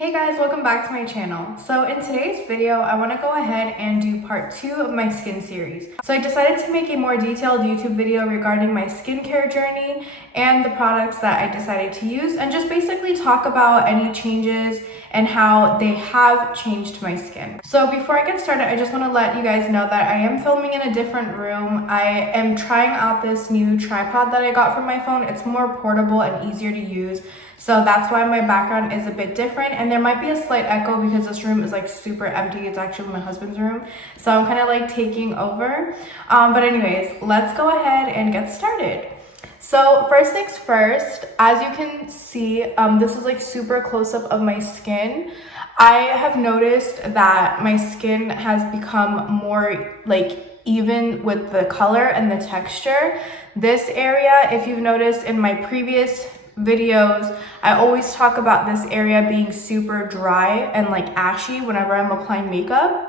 Hey guys, welcome back to my channel. So in today's video, I want to go ahead and do part 2 of my skin series. So I decided to make a more detailed YouTube video regarding my skincare journey and the products that I decided to use, and just basically talk about any changes and how they have changed my skin. So before I get started, I just want to let you guys know that I am filming in a different room. I am trying out this new tripod that I got from my phone. It's more portable and easier to use. So that's why my background is a bit different, and there might be a slight echo because this room is like super empty. It's actually my husband's room, so I'm kind of like taking over. But anyways, let's go ahead and get started. So first things first, as you can see, this is like super close up of my skin. I have noticed that my skin has become more like even with the color and the texture. This area, if you've noticed in my previous videos, I always talk about this area being super dry and like ashy whenever I'm applying makeup.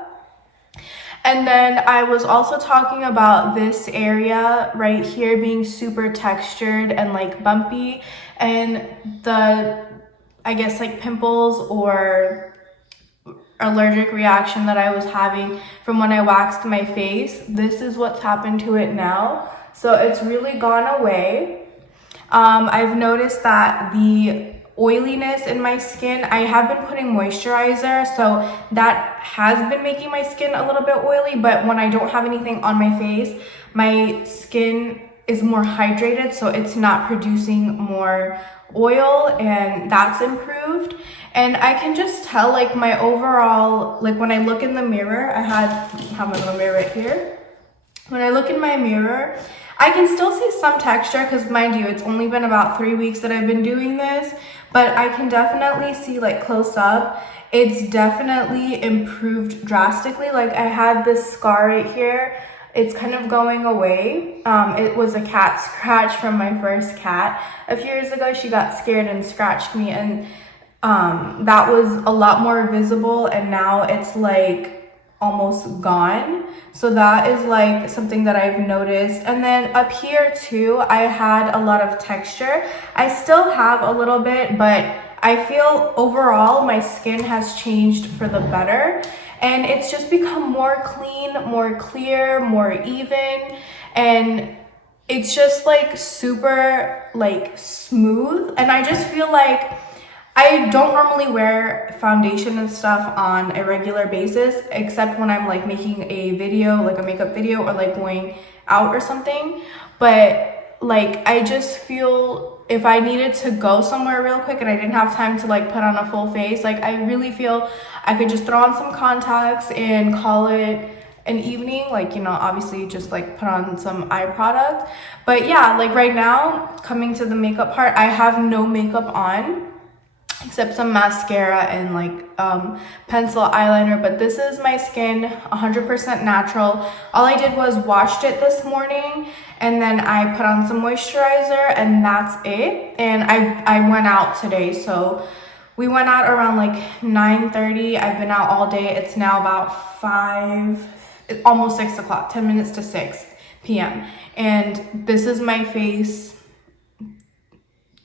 And then I was also talking about this area right here being super textured and like bumpy, and the, I guess, like pimples or allergic reaction that I was having from when I waxed my face. This is what's happened to it now. So it's really gone away. I've noticed that the oiliness in my skin, I have been putting moisturizer, so that has been making my skin a little bit oily, but when I don't have anything on my face, my skin is more hydrated, so it's not producing more oil, and that's improved. And I can just tell like my overall, like when I look in the mirror, I have my little mirror right here. When I look in my mirror, I can still see some texture because, mind you, it's only been about 3 weeks that I've been doing this, but I can definitely see like close up, it's definitely improved drastically. Like I had this scar right here, it's kind of going away. It was a cat scratch from my first cat. A few years ago, she got scared and scratched me, and that was a lot more visible, and now it's like almost gone. So that is like something that I've noticed. And then up here too, I had a lot of texture. I still have a little bit, but I feel overall my skin has changed for the better, and it's just become more clean, more clear, more even, and it's just like super like smooth. And I just feel like I don't normally wear foundation and stuff on a regular basis, except when I'm like making a video, like a makeup video, or like going out or something. But like I just feel if I needed to go somewhere real quick and I didn't have time to like put on a full face, like I really feel I could just throw on some contacts and call it an evening. Like, you know, obviously just like put on some eye product. But yeah, like right now, coming to the makeup part, I have no makeup on except some mascara and like pencil eyeliner. But this is my skin, 100% natural. All I did was washed it this morning, and then I put on some moisturizer, and that's it. And I went out today, so we went out around like 9:30. I've been out all day. It's now about 5, almost 6 o'clock, 10 minutes to 6 p.m. And this is my face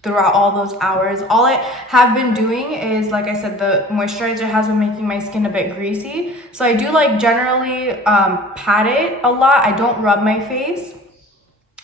throughout all those hours. All I have been doing is, like I said, the moisturizer has been making my skin a bit greasy, so I do like generally pat it a lot. I don't rub my face,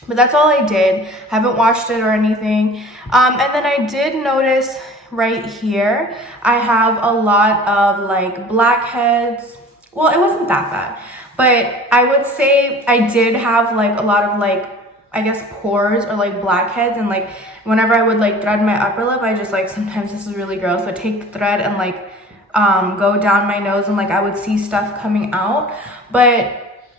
but that's all I did. Haven't washed it or anything. And then I did notice right here I have a lot of like blackheads. Well, it wasn't that bad, but I would say I did have like a lot of like, I guess, pores or like blackheads. And like whenever I would like thread my upper lip, I just like, sometimes this is really gross, but take the thread and like go down my nose, and like I would see stuff coming out. But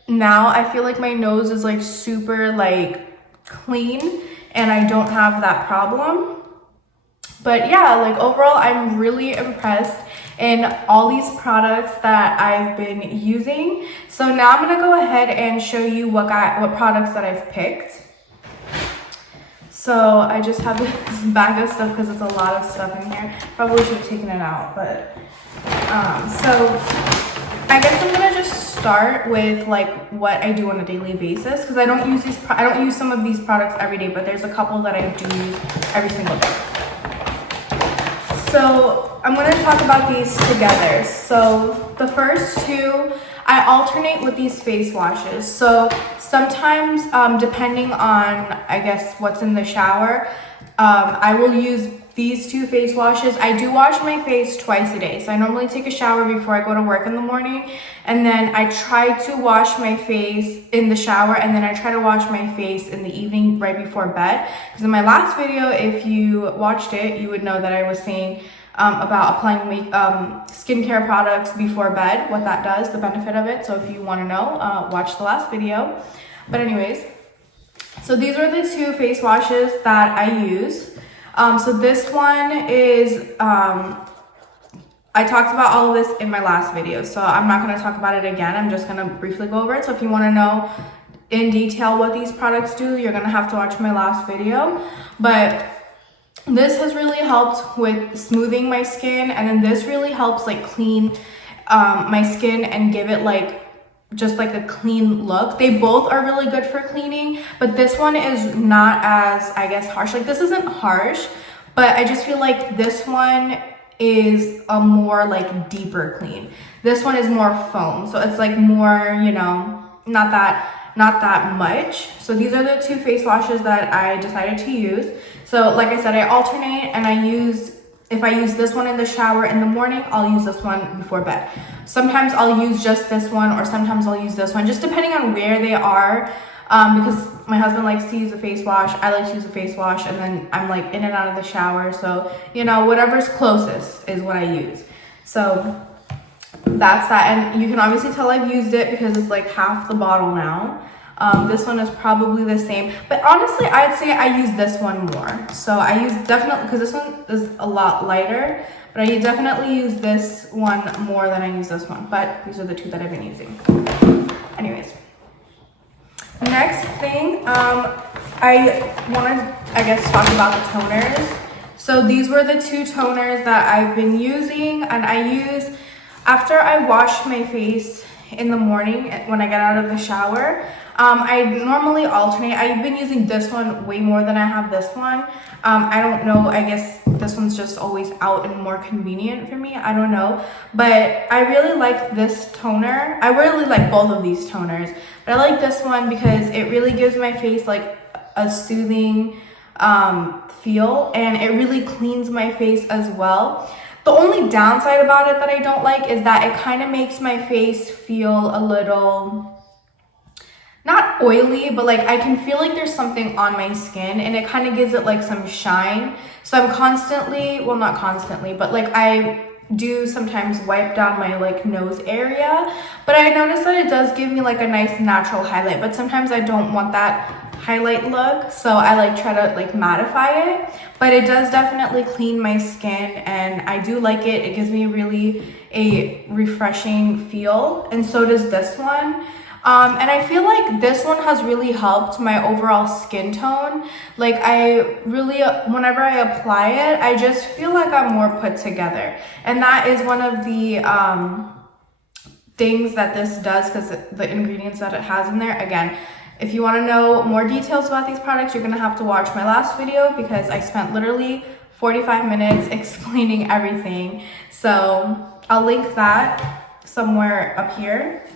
now I feel like my nose is like super like clean, and I don't have that problem. But yeah, like overall, I'm really impressed in all these products that I've been using. So now I'm gonna go ahead and show you what products that I've picked. So I just have this bag of stuff because it's a lot of stuff in here. Probably should have taken it out, but so I guess I'm gonna just start with like what I do on a daily basis, because I don't use some of these products every day, but there's a couple that I do use every single day. So I'm going to talk about these together. So the first two, I alternate with these face washes. So sometimes, depending on, I guess, what's in the shower, I will use these two face washes. I do wash my face twice a day. So I normally take a shower before I go to work in the morning. And then I try to wash my face in the shower. And then I try to wash my face in the evening right before bed. Because in my last video, if you watched it, you would know that I was saying about applying skincare products before bed, what that does, the benefit of it. So if you want to know, watch the last video. But anyways, so these are the two face washes that I use. So this one is, I talked about all of this in my last video, so I'm not going to talk about it again. I'm just going to briefly go over it. So if you want to know in detail what these products do, you're going to have to watch my last video. But this has really helped with smoothing my skin, and then this really helps like clean my skin and give it like just like a clean look. They both are really good for cleaning, but this one is not as, I guess, harsh. Like this isn't harsh, but I just feel like this one is a more like deeper clean. This one is more foam, so it's like more, you know, not that much. So these are the two face washes that I decided to use. So like I said, I alternate, and if I use this one in the shower in the morning, I'll use this one before bed. Sometimes I'll use just this one, or sometimes I'll use this one, just depending on where they are. Because my husband likes to use a face wash, I like to use a face wash, and then I'm like in and out of the shower. So, you know, whatever's closest is what I use. So that's that. And you can obviously tell I've used it because it's like half the bottle now. This one is probably the same, but honestly, I'd say I use this one more. So I use definitely, because this one is a lot lighter, but I definitely use this one more than I use this one. But these are the two that I've been using. Anyways, next thing, I want to, I guess, talk about the toners. So these were the two toners that I've been using, and I use after I wash my face in the morning when I get out of the shower. I normally alternate. I've been using this one way more than I have this one. I don't know, I guess this one's just always out and more convenient for me. I don't know, but I really like this toner. I really like both of these toners, but I like this one because it really gives my face like a soothing feel, and it really cleans my face as well. The only downside about it that I don't like is that it kind of makes my face feel a little, not oily, but like I can feel like there's something on my skin, and it kind of gives it like some shine. So I'm constantly, well, not constantly, but like I do sometimes wipe down my like nose area, but I noticed that it does give me like a nice natural highlight, but sometimes I don't want that highlight look, so I like try to like mattify it. But it does definitely clean my skin, and I do like it. It gives me really a refreshing feel, and so does this one. And I feel like this one has really helped my overall skin tone. Like I really, whenever I apply it, I just feel like I'm more put together. And that is one of the things that this does, because the ingredients that it has in there. Again, if you want to know more details about these products, you're going to have to watch my last video, because I spent literally 45 minutes explaining everything. So I'll link that somewhere up here.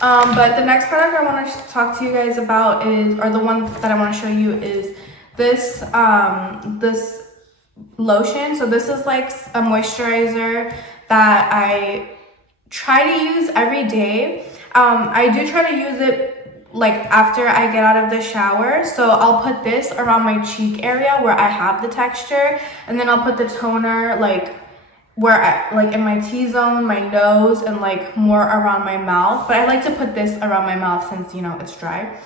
But the next product I want to talk to you guys about is, or the one that I want to show you is this, this lotion. So this is like a moisturizer that I try to use every day. I do try to use it like after I get out of the shower. So I'll put this around my cheek area where I have the texture, and then I'll put the toner like where I, like in my T-zone, my nose, and like more around my mouth. But I like to put this around my mouth since, you know, it's dry.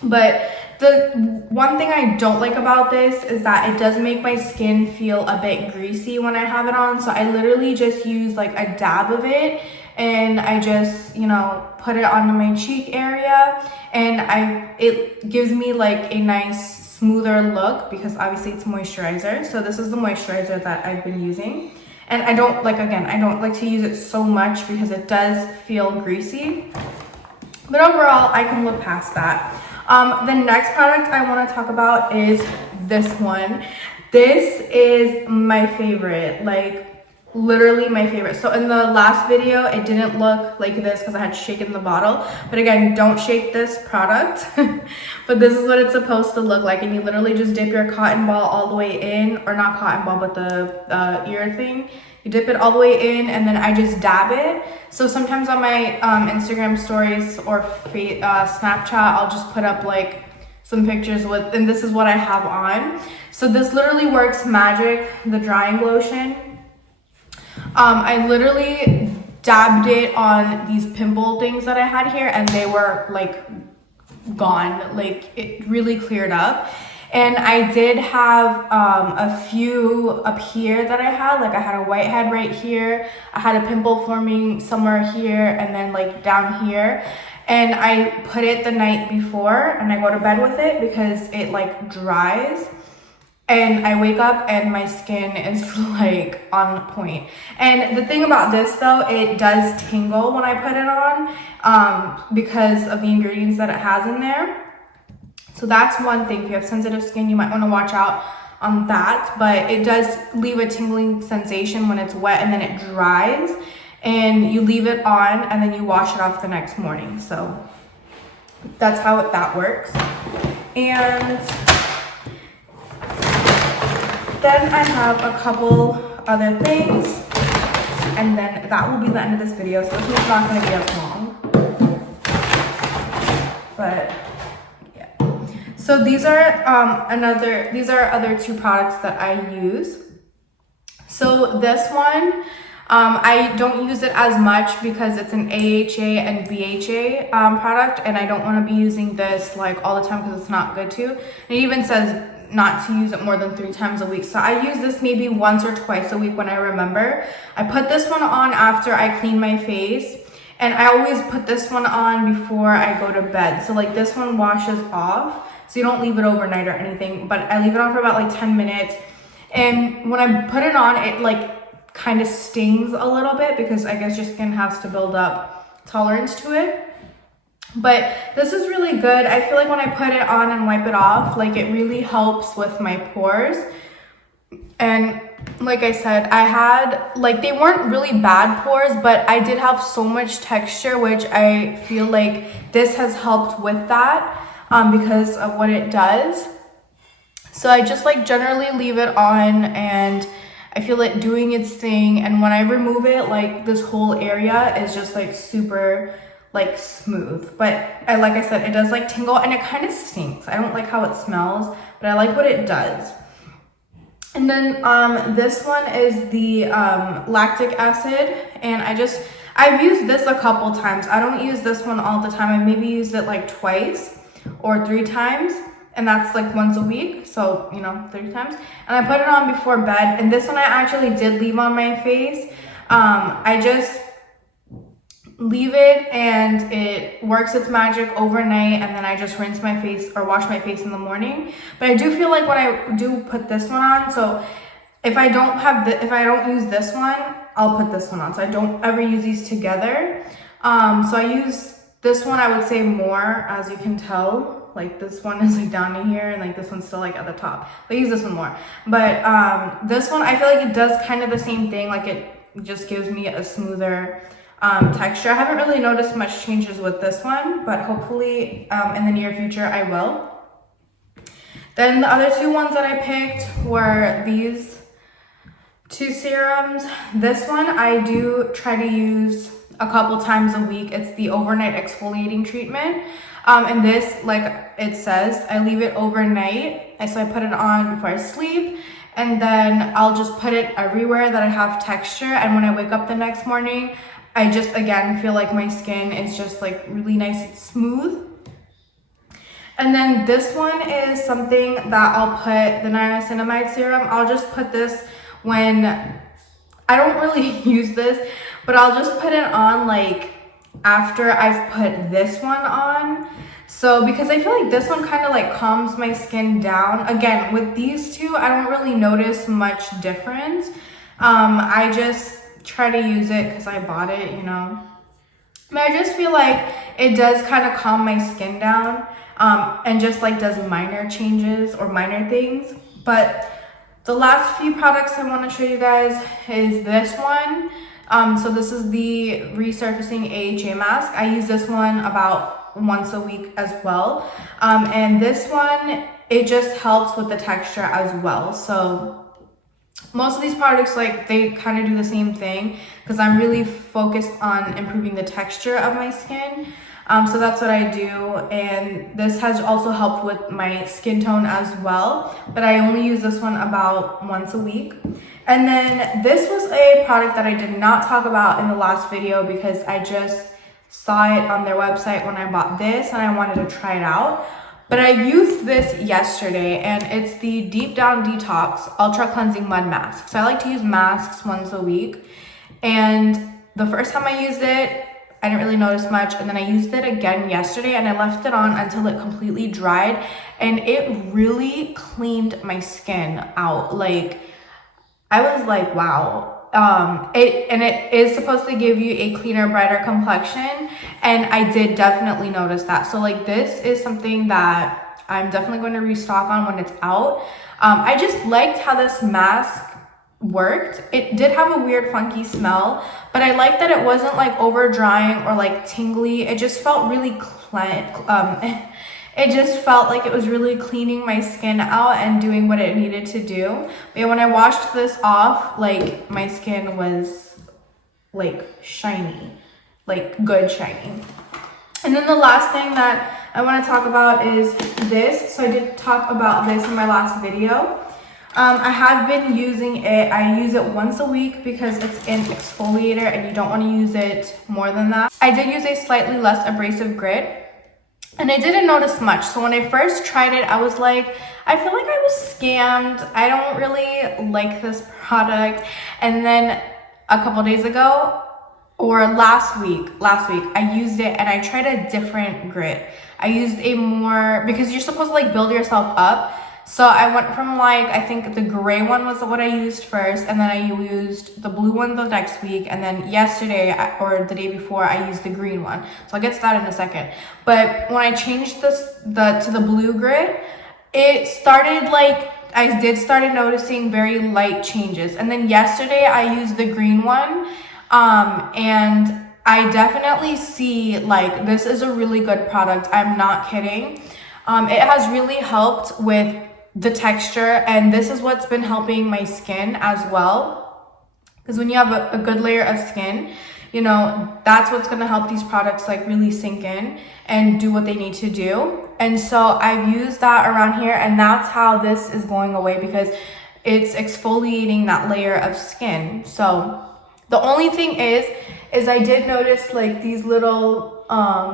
But the one thing I don't like about this is that it does make my skin feel a bit greasy when I have it on. So I literally just use like a dab of it, and I just, you know, put it onto my cheek area, and it gives me like a nice smoother look, because obviously it's moisturizer. So this is the moisturizer that I've been using. And I don't like, again, I don't like to use it so much because it does feel greasy. But overall, I can look past that. The next product I want to talk about is this one. This is my favorite, like literally my favorite. So in the last video, it didn't look like this because I had shaken the bottle. But again, don't shake this product. But this is what it's supposed to look like. And you literally just dip your cotton ball all the way in, or not cotton ball, but the ear thing. You dip it all the way in, and then I just dab it. So sometimes on my Instagram stories or Snapchat, I'll just put up like some pictures with, and this is what I have on. So this literally works magic, the drying lotion. I literally dabbed it on these pimple things that I had here, and they were like gone. Like it really cleared up. And I did have a few up here that I had. Like I had a whitehead right here. I had a pimple forming somewhere here, and then like down here. And I put it the night before, and I go to bed with it because it like dries. And I wake up and my skin is like on point. And the thing about this though, it does tingle when I put it on because of the ingredients that it has in there. So that's one thing. If you have sensitive skin, you might want to watch out on that. But it does leave a tingling sensation when it's wet, and then it dries. And you leave it on, and then you wash it off the next morning. So that's how that works. And then I have a couple other things, and then that will be the end of this video. So this one's not going to be as long. But yeah. So these are other two products that I use. So this one, I don't use it as much because it's an AHA and BHA product, and I don't want to be using this like all the time because it's not good to. It even says not to use it more than 3 times a week. So I use this maybe once or twice a week when I remember. I put this one on after I clean my face, and I always put this one on before I go to bed. So like this one washes off, so you don't leave it overnight or anything, but I leave it on for about like 10 minutes. And when I put it on, it like kind of stings a little bit because I guess your skin has to build up tolerance to it. But this is really good. I feel like when I put it on and wipe it off, like it really helps with my pores. And like I said, I had, like, they weren't really bad pores, but I did have so much texture, which I feel like this has helped with that because of what it does. So I just like generally leave it on, and I feel it doing its thing. And when I remove it, like this whole area is just like super like smooth. But like I said, it does like tingle, and it kind of stinks. I don't like how it smells, but I like what it does. And then this one is the lactic acid, and I've used this a couple times. I don't use this one all the time. I maybe used it like twice or 3 times, and that's like once a week, so you know, 3 times. And I put it on before bed, and this one I actually did leave on my face. I just leave it, and it works its magic overnight, and then I just rinse my face or wash my face in the morning. But I do feel like when I do put this one on, so if I don't use this one, I'll put this one on. So I don't ever use these together. So I use this one, I would say, more, as you can tell. Like this one is like down in here, and like this one's still like at the top. I use this one more. But this one, I feel like it does kind of the same thing. Like it just gives me a smoother texture. I haven't really noticed much changes with this one, but hopefully in the near future I will. Then the other 2 ones that I picked were these 2 serums. This one I do try to use a couple times a week. It's the overnight exfoliating treatment. And this, like it says, I leave it overnight. So I put it on before I sleep, and then I'll just put it everywhere that I have texture. And when I wake up the next morning, I just, again, feel like my skin is just like really nice and smooth. And then this one is something that I'll put, the niacinamide serum. I'll just put this when, I don't really use this, but I'll just put it on like after I've put this one on. So because I feel like this one kind of like calms my skin down. Again, with these 2, I don't really notice much difference. I just try to use it because I bought it, you know. But I just feel like it does kind of calm my skin down and just like does minor changes or minor things. But The last few products I want to show you guys is this one. So this is the resurfacing AHA mask. I use this one about once a week as well. And this one, it just helps with the texture as well. So most of these products, like, they kind of do the same thing because I'm really focused on improving the texture of my skin. So that's what I do, and this has also helped with my skin tone as well, but I only use this one about once a week. And then this was a product that I did not talk about in the last video because I just saw it on their website when I bought this and I wanted to try it out. But I used this yesterday, and it's the Deep Down Detox Ultra Cleansing Mud Mask. So I like to use masks once a week, and the first time I used it, I didn't really notice much, and then I used it again yesterday and I left it on until it completely dried, and it really cleaned my skin out. Like, I was like, wow. It is supposed to give you a cleaner, brighter complexion, and I did definitely notice that. So like, this is something that I'm definitely going to restock on when it's out. I just liked how this mask worked. It did have a weird funky smell, but I liked that it wasn't like over drying or like tingly. It just felt really it just felt like it was really cleaning my skin out and doing what it needed to do. But yeah, when I washed this off, like, my skin was like shiny, like good shiny. And then the last thing that I want to talk about is this. So I did talk about this in my last video. I have been using it. I use it once a week because it's an exfoliator and you don't want to use it more than that. I did use a slightly less abrasive grit, and I didn't notice much. So when I first tried it, I was like, I feel like I was scammed. I don't really like this product. And then a couple days ago, or last week, I used it and I tried a different grit. I used a more, because you're supposed to like build yourself up. So I went from, like, I think the gray one was what I used first, and then I used the blue one the next week, and then yesterday or the day before I used the green one. So I'll get to that in a second. But when I changed this to the blue grit, it started, like, I did started noticing very light changes. And then yesterday I used the green one, and I definitely see, like, this is a really good product. I'm not kidding. It has really helped with the texture, and this is what's been helping my skin as well, because when you have a good layer of skin, you know, that's what's going to help these products like really sink in and do what they need to do. And so I've used that around here, and that's how this is going away, because it's exfoliating that layer of skin. So the only thing is I did notice like these little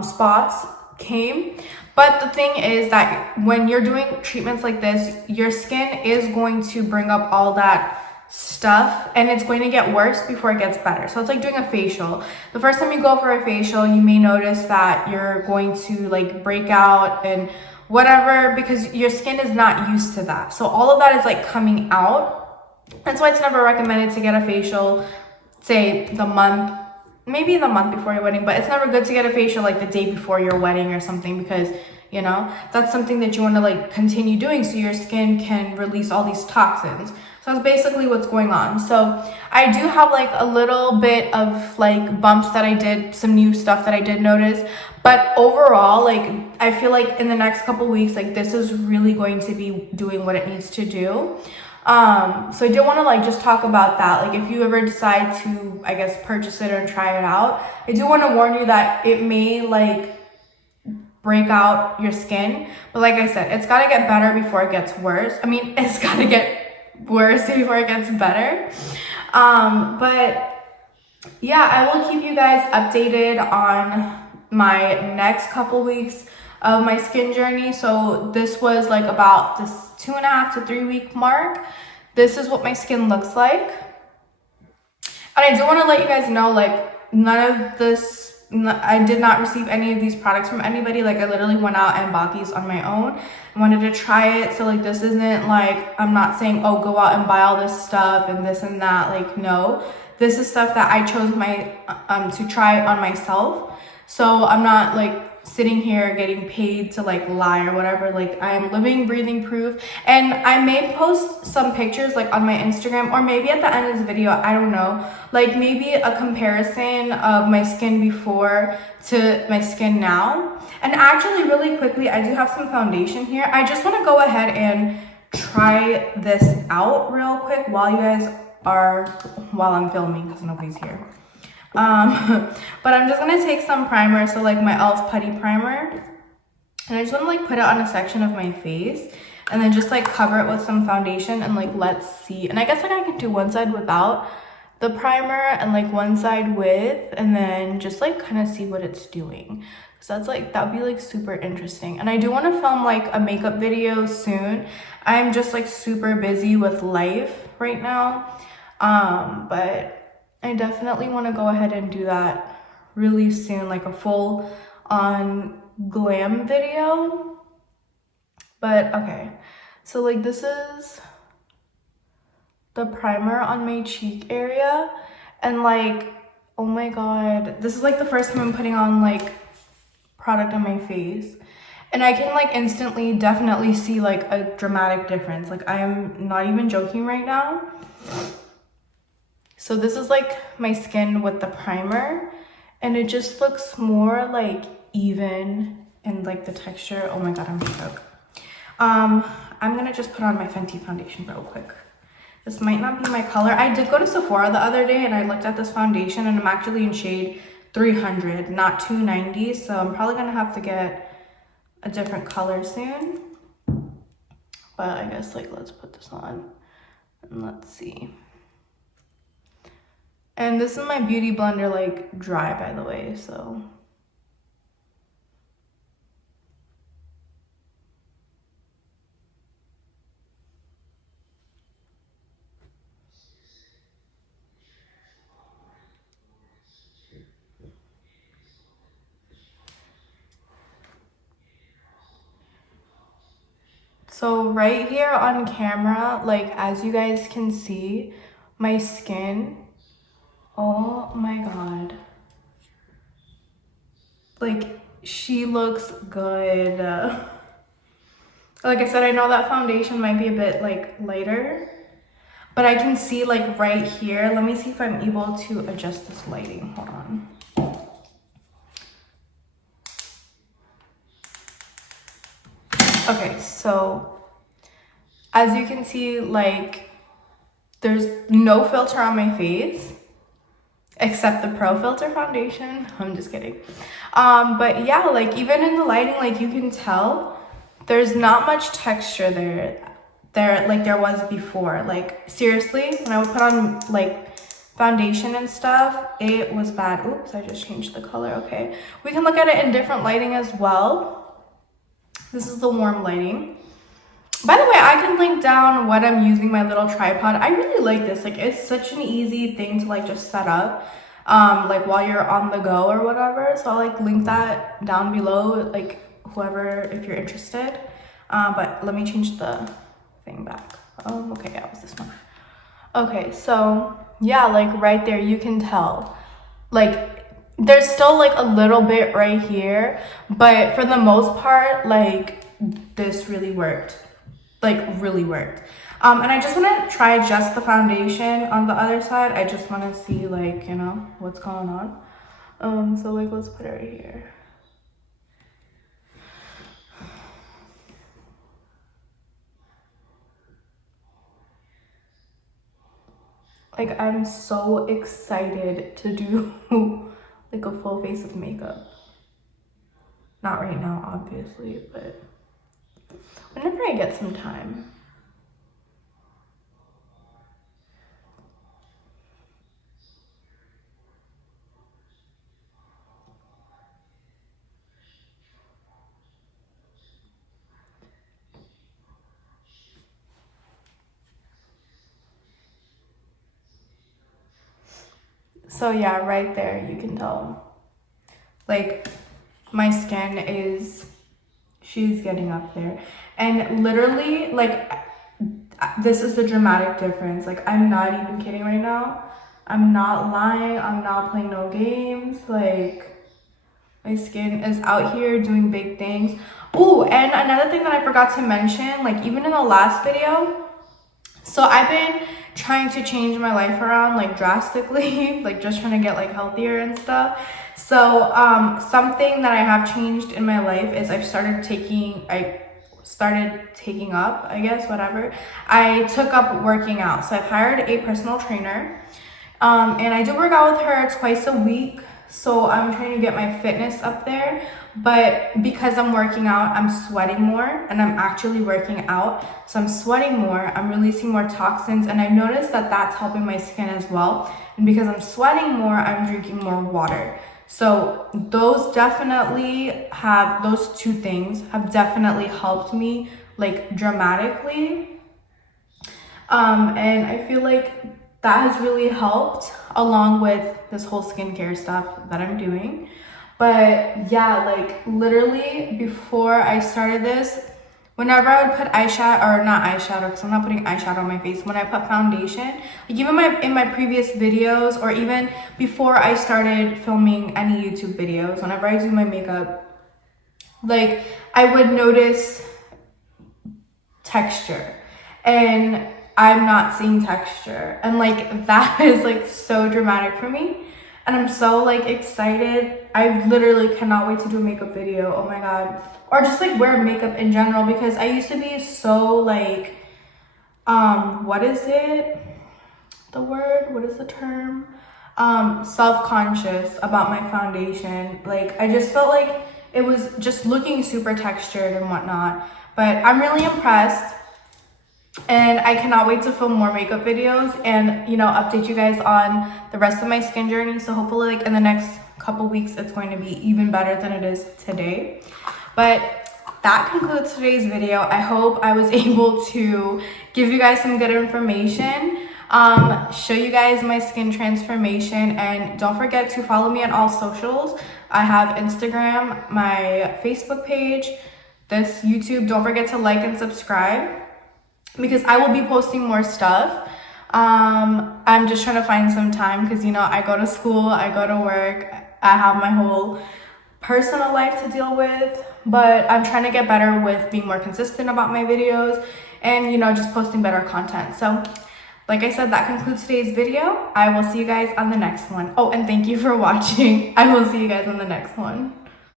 spots came. But the thing is that when you're doing treatments like this, your skin is going to bring up all that stuff, and it's going to get worse before it gets better. So it's like doing a facial. The first time you go for a facial, you may notice that you're going to like break out and whatever, because your skin is not used to that. So all of that is like coming out. That's why it's never recommended to get a facial, say maybe the month before your wedding, but it's never good to get a facial like the day before your wedding or something, because, you know, that's something that you want to like continue doing so your skin can release all these toxins. So that's basically what's going on. So I do have like a little bit of like bumps that I did, some new stuff that I did notice, but overall, like, I feel like in the next couple weeks, like, this is really going to be doing what it needs to do. So I did want to like just talk about that. Like, if you ever decide to, I guess, purchase it or try it out, I do want to warn you that it may like break out your skin, but like I said, it's got to get better before it gets worse. I mean, it's got to get worse before it gets better. But yeah, I will keep you guys updated on my next couple weeks of my skin journey. So this was like about this 2.5 to 3 week mark. This is what my skin looks like. And I do want to let you guys know, like, I did not receive any of these products from anybody. Like, I literally went out and bought these on my own. I wanted to try it. So like, this isn't like, I'm not saying, oh, go out and buy all this stuff and this and that. Like, no, this is stuff that I chose to try on myself. So I'm not like sitting here getting paid to like lie or whatever. Like, I am living, breathing proof. And I may post some pictures like on my Instagram, or maybe at the end of this video, I don't know, like maybe a comparison of my skin before to my skin now. And actually, really quickly, I do have some foundation here. I just want to go ahead and try this out real quick while I'm filming, because nobody's here. But I'm just gonna take some primer, so like my e.l.f. putty primer, and I just want to like put it on a section of my face, and then just like cover it with some foundation, and like let's see. And I guess like I could do one side without the primer and like one side with, and then just like kind of see what it's doing. So that's like, that would be like super interesting. And I do want to film like a makeup video soon. I'm just like super busy with life right now, but I definitely want to go ahead and do that really soon, like a full on glam video. But okay, so like this is the primer on my cheek area, and like, oh my god, this is like the first time I'm putting on like product on my face, and I can like instantly definitely see like a dramatic difference. Like, I am not even joking right now. So this is like my skin with the primer, and it just looks more like even, and like the texture, oh my god, I'm shook. I'm gonna just put on my Fenty foundation real quick. This might not be my color. I did go to Sephora the other day and I looked at this foundation, and I'm actually in shade 300, not 290, so I'm probably gonna have to get a different color soon. But I guess like, let's put this on and let's see. And this is my beauty blender, like dry, by the way, so. So right here on camera, like as you guys can see, my skin, oh my god. Like, she looks good. Like I said, I know that foundation might be a bit like lighter, but I can see like right here. Let me see if I'm able to adjust this lighting. Hold on. Okay, so as you can see, like there's no filter on my face except the Pro Filter foundation. I'm just kidding. But yeah, like even in the lighting, like you can tell there's not much texture there like there was before. Like seriously, when I would put on like foundation and stuff, it was bad. Oops, I just changed the color. Okay, we can look at it in different lighting as well. This is the warm lighting. By the way, I can link down what I'm using, my little tripod. I really like this. Like, it's such an easy thing to like just set up like while you're on the go or whatever. So I'll like link that down below, like whoever, if you're interested. But let me change the thing back. Okay, yeah, it was this one. Okay, so yeah, like right there, you can tell like there's still like a little bit right here, but for the most part, like this really worked. Like really worked. And I just want to try just the foundation on the other side. I just want to see like, you know, what's going on. So like, let's put it right here. Like, I'm so excited to do like a full face of makeup. Not right now, obviously, but whenever I get some time. So yeah, right there, you can tell. Like, my skin is, she's getting up there. And literally, like, this is the dramatic difference. Like, I'm not even kidding right now. I'm not lying. I'm not playing no games. Like, My skin is out here doing big things. Oh, and another thing that I forgot to mention, like even in the last video, so I've been trying to change my life around like drastically, like just trying to get like healthier and stuff. So something that I have changed in my life is I started taking up, I guess, whatever. I took up working out. So I've hired a personal trainer, and I do work out with her twice a week. So I'm trying to get my fitness up there, but because I'm working out, I'm sweating more, and I'm actually working out. So I'm sweating more, I'm releasing more toxins, and I've noticed that that's helping my skin as well. And because I'm sweating more, I'm drinking more water. So those two things have definitely helped me like dramatically. And I feel like that has really helped, along with this whole skincare stuff that I'm doing. But yeah, like literally before I started this, whenever I would put eyeshadow, or not eyeshadow, because I'm not putting eyeshadow on my face, when I put foundation, like even in my previous videos, or even before I started filming any YouTube videos, whenever I do my makeup, like I would notice texture, and I'm not seeing texture, and like that is like so dramatic for me, and I'm so like excited. I literally cannot wait to do a makeup video. Oh my god. Or just like wear makeup in general, because I used to be so like what is it, the word, what is the term, self-conscious about my foundation. Like I just felt like it was just looking super textured and whatnot. But I'm really impressed, and I cannot wait to film more makeup videos and, you know, update you guys on the rest of my skin journey. So hopefully like in the next couple weeks it's going to be even better than it is today. But that concludes today's video. I hope I was able to give you guys some good information, show you guys my skin transformation, and don't forget to follow me on all socials. I have Instagram, my Facebook page, this YouTube. Don't forget to like and subscribe, because I will be posting more stuff. I'm just trying to find some time, because, you know, I go to school, I go to work, I have my whole personal life to deal with, but I'm trying to get better with being more consistent about my videos and, you know, just posting better content. So like I said, that concludes today's video. I will see you guys on the next one. Oh, and thank you for watching. I will see you guys on the next one.